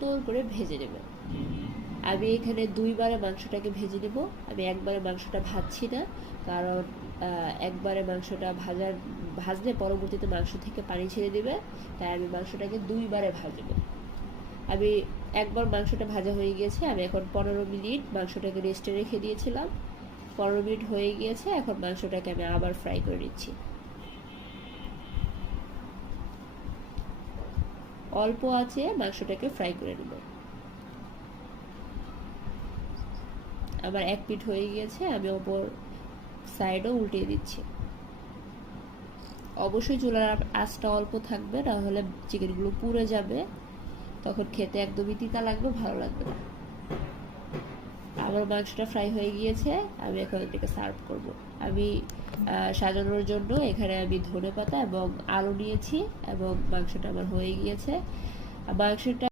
সুন্দর করে ভেজে নেবেন। আমি এখানে 2 বারে মাংসটাকে ভেজে নেব। আমি একবারে মাংসটা ভাজছি না, কারণ একবারে মাংসটা ভাজলে পরবর্তীতে মাংস থেকে পানি ছেড়ে দেবে, তাই আমি মাংসটাকে 2 বারে ভাজবো। আমি একবার মাংসটা ভাজা হয়ে গিয়েছে, আমি এখন 15 মিনিট মাংসটাকে রেস্টে রেখে দিয়েছিলাম। 15 মিনিট হয়ে গিয়েছে, এখন মাংসটাকে আমি আবার ফ্রাই করে নিচ্ছি। অল্প আঁচে মাংসটাকে ফ্রাই করে নেব। আমার 1 পিঠ হয়ে গিয়েছে, আমি অপর সাইডও উল্টিয়ে দিচ্ছি। অবশ্যই চুলার আঁচটা অল্প থাকবে, না হলে চিকেনগুলো পুড়ে যাবে, তখন খেতে একদমই তিতা লাগবে, ভালো লাগবে না। আমার মাংসটা ফ্রাই হয়ে গিয়েছে, আমি এখন এটাকে সার্ভ করব। আমি সাজানোর জন্য এখানে আমি ধনেপাতা এবং আলু নিয়েছি, এবং মাংসটা আমার হয়ে গিয়েছে। মাংসটা